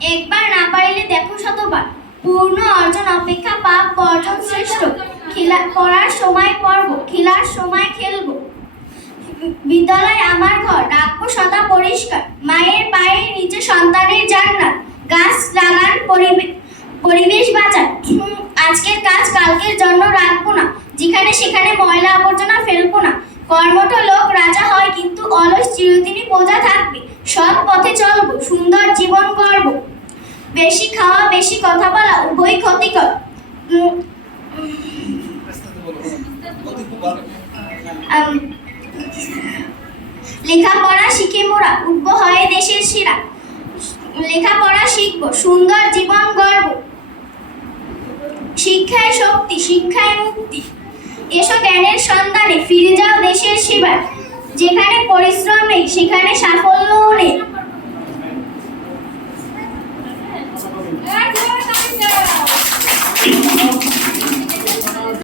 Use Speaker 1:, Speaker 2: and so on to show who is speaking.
Speaker 1: একবার না পারিলে দেখো শতবার। পূর্ণ অর্জন অপেক্ষা পাপ বর্জন শ্রেষ্ঠ। খেলা পড়ার সময় পড়ব, খেলার সময় খেলব। বিদ্যালয় আমার ঘর, রাখব সদা পরিষ্কার। মায়ের পায়ের নিচে সন্তানের জান্নাত। গাছ লাগান পরিবে- পরিবেশ বাঁচান। আজকের কাজ কালকের জন্য রাখব না। যেখানে সেখানে ময়লা আবর্জনা ফেলব না। কর্মঠ লোক রাজা হয়, কিন্তু অলস চিরদিনই প্রজা থাকবে। সৎ পথে চলবো, সুন্দর জীবন গড়ব। বেশি খাওয়া, বেশি কথা বলা, উভয় ক্ষতিকর। লেখাপড়া শিখে মোরা, উঠবো হয়ে দেশের সেরা লেখাপড়া শিখব, সুন্দর জীবন গড়ব। শিক্ষায় শক্তি, শিক্ষায় মুক্তি। এসো জ্ঞানের সন্ধানে, ফিরে যাও দেশের সেবার যেখানে পরিশ্রম নেই সেখানে সাফল্যও নেই।